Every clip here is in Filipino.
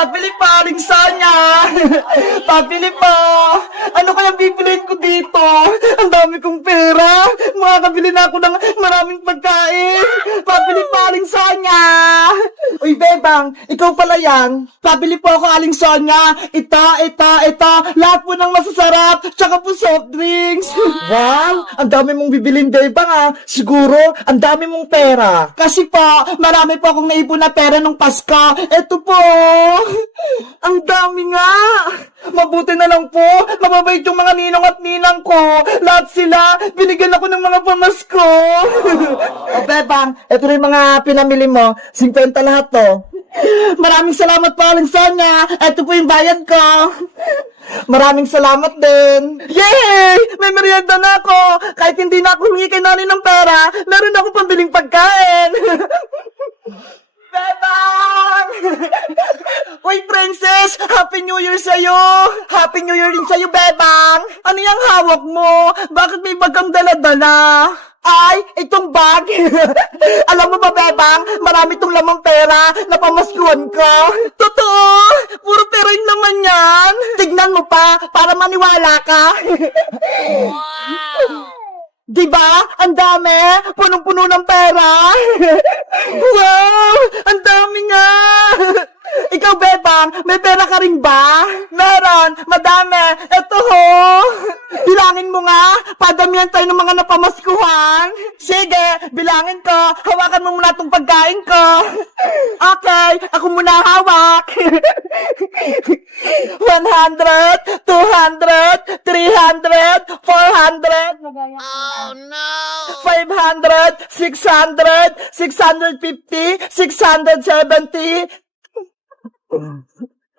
Pabili pa, Aling Sonia! Pabili pa! Ano kaya bibiliin ko dito? Ang dami kong pera! Makakabili na ako ng maraming pagkain! Pabili pa, Aling Sonia! Uy, Bebang, ikaw pala yan. Pabili po ako, Aling Sonia. Ito. Lahat po ng masasarap. Tsaka po soft drinks. Wow! Ang dami mong bibilin, Bebang, ah. Siguro, ang dami mong pera. Kasi po, marami po akong naipon na pera nung Pasko. Ito po. Ang dami nga. Mabuti na lang po. Mababait yung mga ninong at ninang ko. Lahat sila, binigyan ako ng mga pamasko. O, Bebang, ito rin mga pinamili mo. 50 lahat to. Maraming salamat po, Aling Sonia. Ito po yung bayad ko. Maraming salamat din. Yay! May merienda na ako. Kahit hindi na ako humingi kay nanay ng pera, meron ako pambiling pagkain. Bebang! Uy, Princess! Happy New Year sa'yo! Happy New Year din sa'yo, Bebang! Ano yung hawak mo? Bakit may bagang dala-dala? Ay, itong bag! Alam mo ba, Bebang? Marami itong lamang pera na pamaskuhan ko. Totoo! Puro pera yun naman yan! Tignan mo pa, para maniwala ka. Wow! Diba? Ang dami! Punong-puno ng pera! Wow! Ang dami nga! Ikaw, Bebang, may pera ka rin ba? Meron! Madami! Ito ho! Bilangin mo nga! Padamihan tayo ng mga napamaskuhan! Sige! Bilangin ko! Hawakan mo muna itong pagkain ko! Okay! Ako muna hawak! 100, 200, 300, 400, Oh no! 500, 600, 650, 670,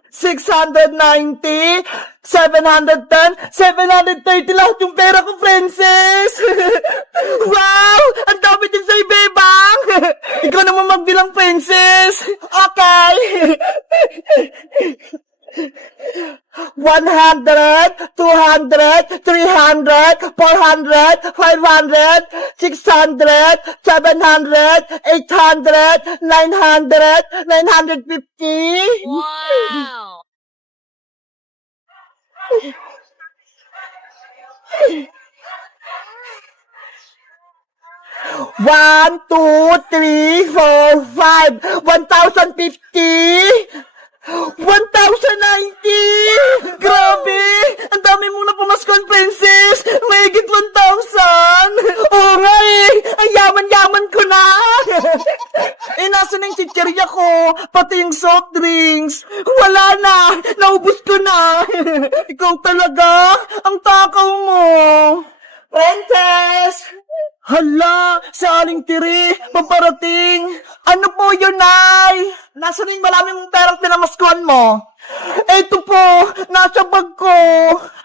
690, 710, 730 lahat yung pera ko, Princess! Wow! Ang dami din sa'yo, Bebang! Ikaw naman magbilang, Princess! Okay! 100, 200, 300, 400, 500, 600, 700, 800, 900, 950. Wow! One, two, three, four, five. 1,050. 1,090! Grabe! Ang dami mong napamaskuhan, Princess! Mahigit 1,000! Oo nga eh! Ang yaman-yaman ko na! Nasa na yung chichirya ko? Pati yung soft drinks! Wala na! Naubos ko na! Ikaw talaga! Ang takaw mo! Princess! Hala, sa Aling Tiri, paparating. Ano po yun, Nay? Nasaan yung maraming mong perang pinamaskuhan mo? Eto po, nasa bag ko.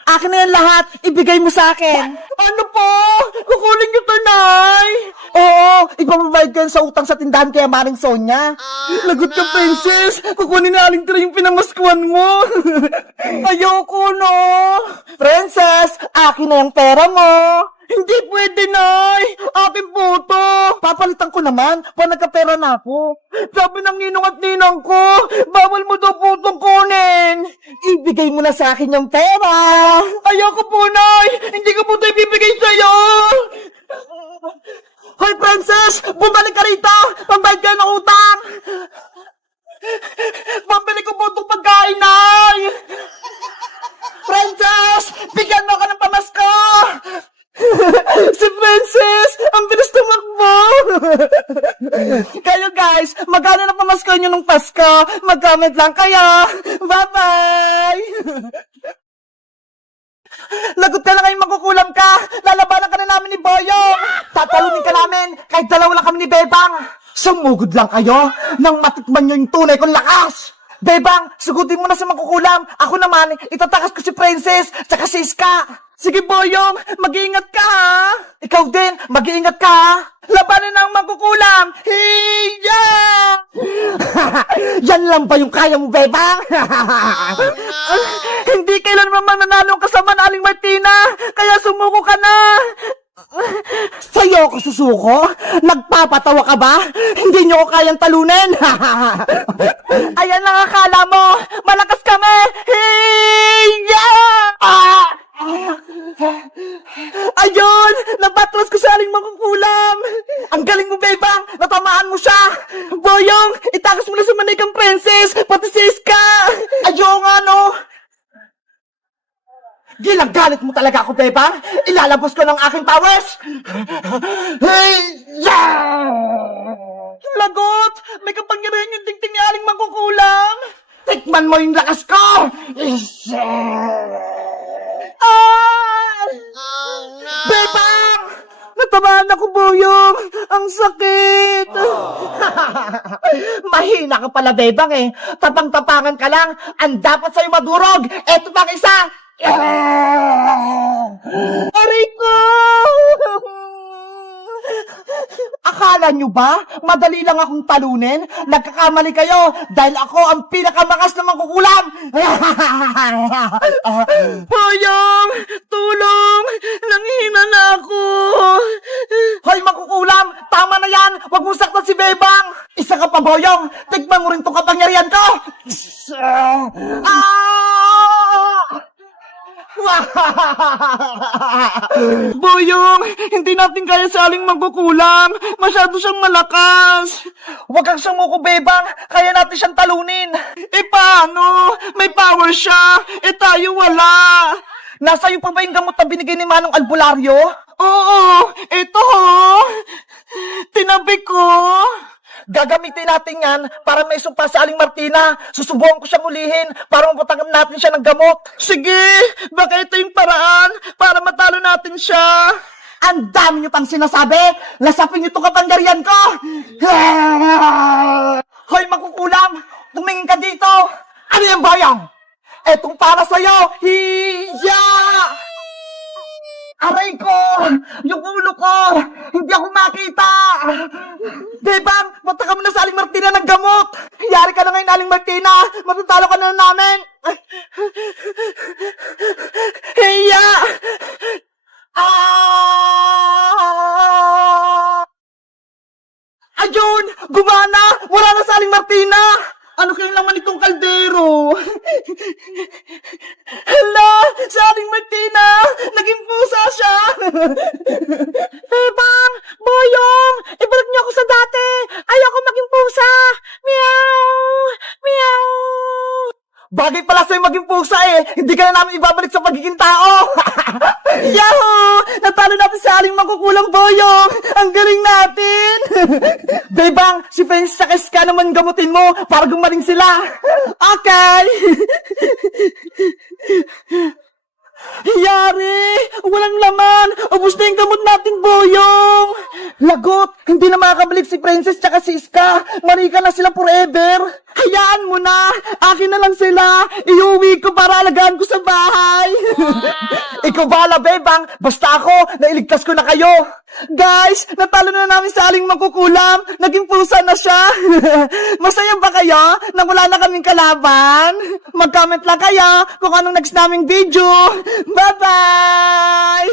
Akin na yan lahat, ibigay mo sa akin. Ano po? Kukunin niyo to, Nay? Oo, ipapabayad ko yan sa utang sa tindahan kaya Maring Sonia. Lagot ka, Princess. Kukunin na Aling Tiri yung pinamaskuhan mo. Ayoko, no? Princess, akin na yung pera mo. Hindi pwede, Nay! Akin po to! Papalitan ko naman, pag nagkapera na ako. Sabi ng ninong at ninang ko, bawal mo daw po itong kunin! Ibigay mo na sa akin yung pera! Ayoko po, Nay! Hindi ko po ito ibibigay sa'yo! Hoy, Princess! Bumalik ka rito! Pambayad ka ng utang! Pambili ko po itong pagkain, Nay! Princess! Bigyan mo ako ng pamasko! Si Princess! Ang bilis tumakbo! Kayo guys, magkano na pamasko nyo nung Pasko? Mag-comment lang kayo! Bye-bye! Lagot ka lang ngayong magkukulam ka! Lalabanan ka na namin ni Boyong! Tatalunin ka namin! Kahit dalawa lang kami ni Bebang! Sumugod lang kayo nang matikman nyo yung tunay kong lakas! Bebang, sugutin mo na sa magkukulam! Ako naman, itatakas ko si Princess tsaka si Iska! Sige, Boyong, mag-iingat ka, ha? Ikaw din, mag-iingat ka, ha? Labanan ang magkukulam! Hiya! Yan lang ba yung kaya mo, Bebang? Hindi kailanman mananalo ang kasama na Aling Martina, kaya sumuko ka na! Sa'yo ako susuko? Nagpapatawa ka ba? Hindi niyo ko kayang talunin! Ayan lang akala mo! manik ang princess, pati si Iska. Ayaw nga, no? Ginagalit mo talaga ako, Bebang. Ilalabas ko ng aking powers. Hey, yeah! Lagot! May kapangyarihan yung tingting ni Aling Mangkukulam. Tikman mo yung lakas ko! Ah! Oh no! Bebang! Natamaan ako, Boyong! Ang sakit! Mahina ka pala, Bebang eh. Tapang-tapangan ka lang. Ang dapat sa'yo madurog. Eto pang isa! Aray ko! Akala nyo ba? Madali lang akong talunin? Nagkakamali kayo dahil ako ang pinakamakas na mangkukulam! Boyong! Tulong! Nanghihina na ako! Hoy, mangkukulam! Tama na yan! Huwag mong saktan si Bebang! Isa ka pa, Boyong! Tignan mo rin itong kapangyarihan ko! Boyong, hindi natin kaya sa Aling Mangkukulam. Masyado siyang malakas. Huwag kang sumuko, Bebang. Kaya natin siyang talunin. Eh paano? May power siya. Eh tayo wala. Nasa iyo pa ba yung gamot na binigay ni Manong Albularyo? Oo, ito ho. Tinabi ko. Gagamitin natin yan para may sumpa sa Aling Martina. Susubukan ko siyang ulihin para mapatangam natin siya ng gamot. Sige, baka ito yung paraan para matalo natin siya. Ang dami niyo pang sinasabi. Lasapin niyo itong kapangyarihan ko. Hoy, Mangkukulam, tumingin ka dito. Ano yung bayang? Etong para sa'yo. Hiya! Aray ko! Yung ulo ko! Hindi ako makita! Bebang, punta ka muna sa Aling Martina ng gamot! Yari ka na ngayon, Aling Martina! Matatalo ka na namin! Hiya! Ayun! Gumana! Wala na sa Aling Martina! Ano kayong laman itong kaldero? Hala! Sa Aling Martina! Naging pusa siya! Bebang! Boyong! Ibalik niyo ako sa dati! Ayoko maging pusa! Meow! Meow! Bagay pala sa'yo maging pusa eh! Hindi ka na namin ibabalik sa pagiging tao! Yahoo! Natalo natin sa Aling Mangkukulam, Boyong! Ang galing natin! Bebang, si Friends sa Iska naman gamutin mo para gumaling sila! Okay! Yari! Walang laman! Ubus na yung gamot natin, Boyong! Lagot! Hindi na makakabalik si Princess tsaka si Iska! Marika na sila forever! Hayaan mo na! Akin na lang sila! Iuwi ko para alagaan ko sa bahay! Ikaw bahala, Bebang! Basta ako, nailigtas ko na kayo! Guys, natalo na namin sa Aling Mangkukulam! Naging pusa na siya! Masaya ba kayo na wala na kaming kalaban? Mag-comment lang kayo kung anong next naming video! Bye-bye!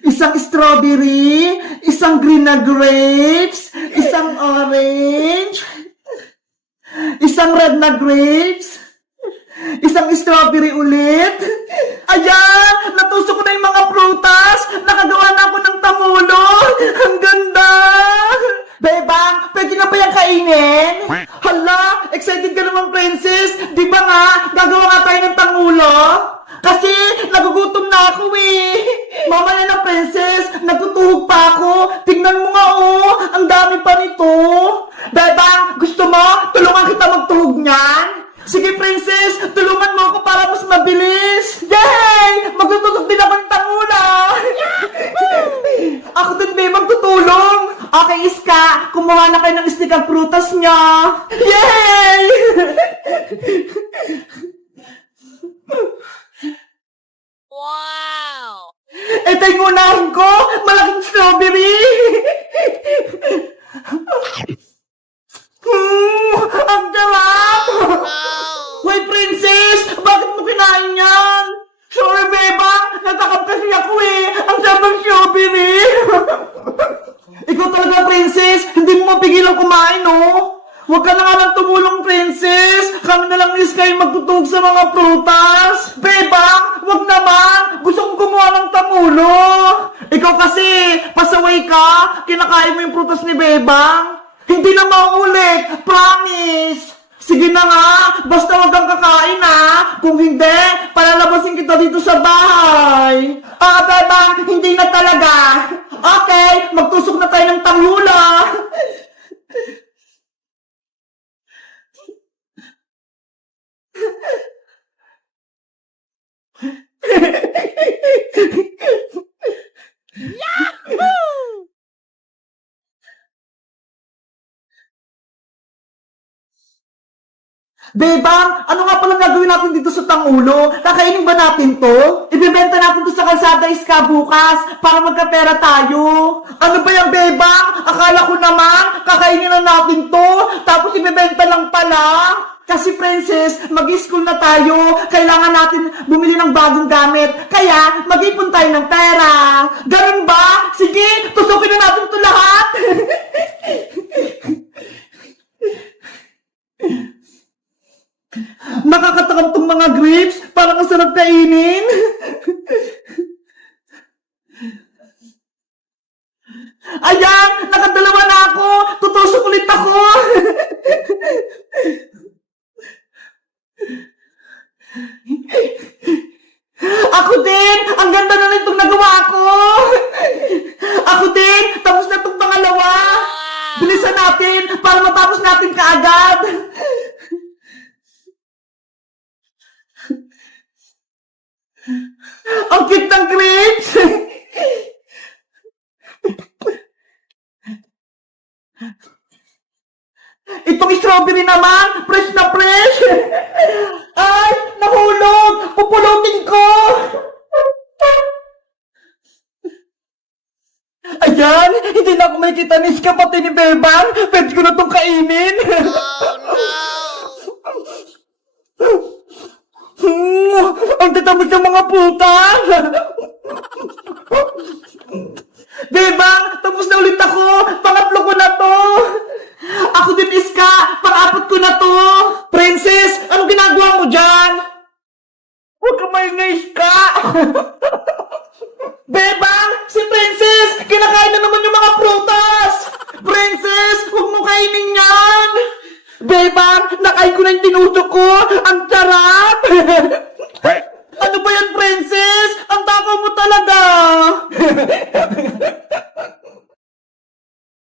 Isang strawberry, isang green na grapes, isang orange, isang red na grapes, isang strawberry ulit. Ayan! Natusok ko na yung mga prutas! Nakagawa na ako ng tamulo! Ang ganda! Bebang, pwede na ba yung kainin? Hala! Excited ka naman, Princess! Di ba nga, gagawa nga tayo ng tangulo? Kasi, nagugutom na ako eh! Mamaya na, Princess! Nagtutuhog pa ako! Tingnan mo nga oh! Ang dami pa nito! Bebang, gusto mo? Tulungan kita magtuhog niyan? Sige, Princess! Tulungan mo ako para mas mabilis! Yay! Magtututok din ako ng tangula! Ako din, Bebang, tutulong! Okay, Iska! Kumuha na kayo ng stick ang prutas niya! Yay! Wow! Ito yung unahin ko! Malaking strawberry! Ang sarap! Why, Princess? Bakit mo kinain yan? Sorry, Bebang! Natakap kasi ako eh! Ang sarap ng strawberry! Ikaw talaga, Princess! Hindi mo mapigilan kumain, oh! Huwag ka na nga lang tumulong, Princess! Kami na lang ni Sky magtutug sa mga prutas! Bebang! Huwag naman! Gusto kong gumawa ng tamulo! Ikaw kasi, pasaway ka! Kinakain mo yung prutas ni Bebang! Hindi na mauulit! Promise! Sige na nga! Basta wag kang kakain ha! Kung hindi, palalabasin kita dito sa bahay! Bebang! Hindi na talaga! Okay! Magtusok na tayo ng tanghula! Bebang, ano nga palang gagawin natin dito sa Tangulo? Kakainin ba natin to? Ibebenta natin to sa Kalsada Iska bukas para magkapera tayo. Ano ba yan, Bebang? Akala ko naman, kakainin na natin to, tapos ibebenta lang pala. Kasi Princess, mag-school na tayo. Kailangan natin bumili ng bagong gamit. Kaya, mag-ipon tayo ng pera. Ganun ba? Sige, tusukin na natin to lahat. Nakakatakam tong mga grapes. Parang ang sarap kainin. Ayan! Nakadalawa na ako! Tutusok ulit ako! Ako din! Ang ganda na nitong nagawa ko! Ako din! Tapos na itong pangalawa! Bilisan natin para matapos natin kaagad! Ang cute ng grapes! Itong strawberry naman, fresh na fresh! Ay, nahulog! Pupulutin ko! Ayan, hindi na ako makikita ni Iska pati ni Bebang. Pwede ko na itong kainin. Ang tatamis ng mga puta! Bebang, tapos na ulit ako! Pangatlo ko na to! Ako din, Iska! Pang-apat ko na to! Princess, anong ginagawa mo dyan? Huwag ka maingay, Iska! Bebang, si Princess! Kinakain na naman yung mga prutas! Princess, huwag mo kainin yan! Bebang, nakain ko na yung tinusok ko! Ang sarap! Ano ba yan, Princess? Ang takaw mo talaga!